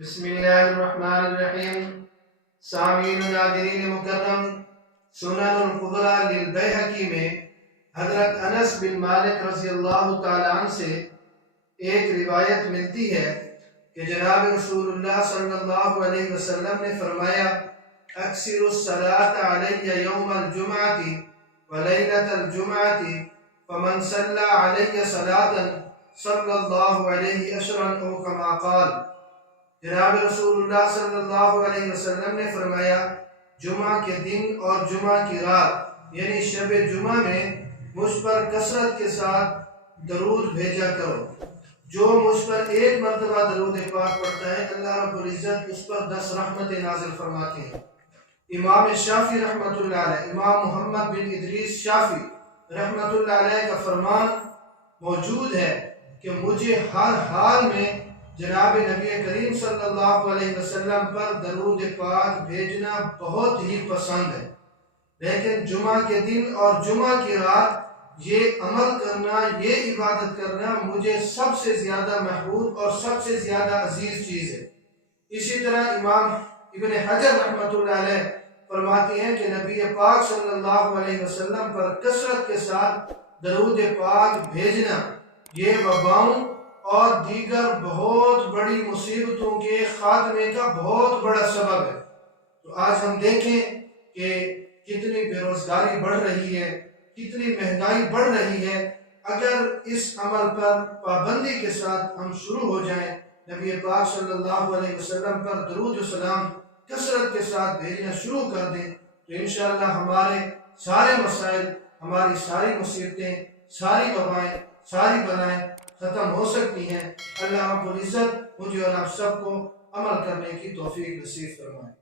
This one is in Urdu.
بسم اللہ الرحمن الرحیم۔ سامعین ناظرین مکرم، سنن القبریٰ للبیہقی میں حضرت انس بن مالک رضی اللہ تعالیٰ عنہ سے ایک روایت ملتی ہے کہ جناب رسول اللہ صلی اللہ علیہ وسلم نے فرمایا: اکثر الصلاة علی یوم الجمعۃ ولیلۃ الجمعۃ فمن صلی علی صلاۃ صلی اللہ علیہ عشرا او کما قال۔ جناب رسول اللہ صلی اللہ علیہ وسلم نے فرمایا، جمعہ کے دن اور جمعہ کی رات یعنی شب جمعہ میں مجھ پر کثرت کے ساتھ درود بھیجا کرو۔ جو مجھ پر ایک مرتبہ درود پاک پڑھتا ہے، اللہ رب العزت اس پر 10 رحمتیں نازل فرماتے ہیں۔ امام شافعی رحمۃ اللہ علیہ، امام محمد بن ادریس شافعی رحمۃ اللہ علیہ کا فرمان موجود ہے کہ مجھے ہر حال میں جناب نبی کریم صلی اللہ علیہ وسلم پر درود پاک بھیجنا بہت ہی پسند ہے، لیکن جمعہ کے دن اور جمعہ کی رات یہ عمل کرنا، یہ عبادت کرنا مجھے سب سے زیادہ محبوب اور سب سے زیادہ عزیز چیز ہے۔ اسی طرح امام ابن حجر رحمۃ اللہ علیہ فرماتے ہیں کہ نبی پاک صلی اللہ علیہ وسلم پر کثرت کے ساتھ درود پاک بھیجنا یہ وباؤں اور دیگر بہت بڑی مصیبتوں کے خاتمے کا بہت بڑا سبب ہے۔ تو آج ہم دیکھیں کہ کتنی بے روزگاری بڑھ رہی ہے، کتنی مہنگائی بڑھ رہی ہے۔ اگر اس عمل پر پابندی کے ساتھ ہم شروع ہو جائیں، نبی پاک صلی اللہ علیہ وسلم پر درود و سلام کثرت کے ساتھ بھیجنا شروع کر دیں تو انشاءاللہ ہمارے سارے مسائل، ہماری ساری مصیبتیں، ساری وبائیں، ساری بلائیں ختم ہو سکتی ہیں۔ اللہ رب العزت مجھے اور آپ سب کو عمل کرنے کی توفیق نصیب فرمائے۔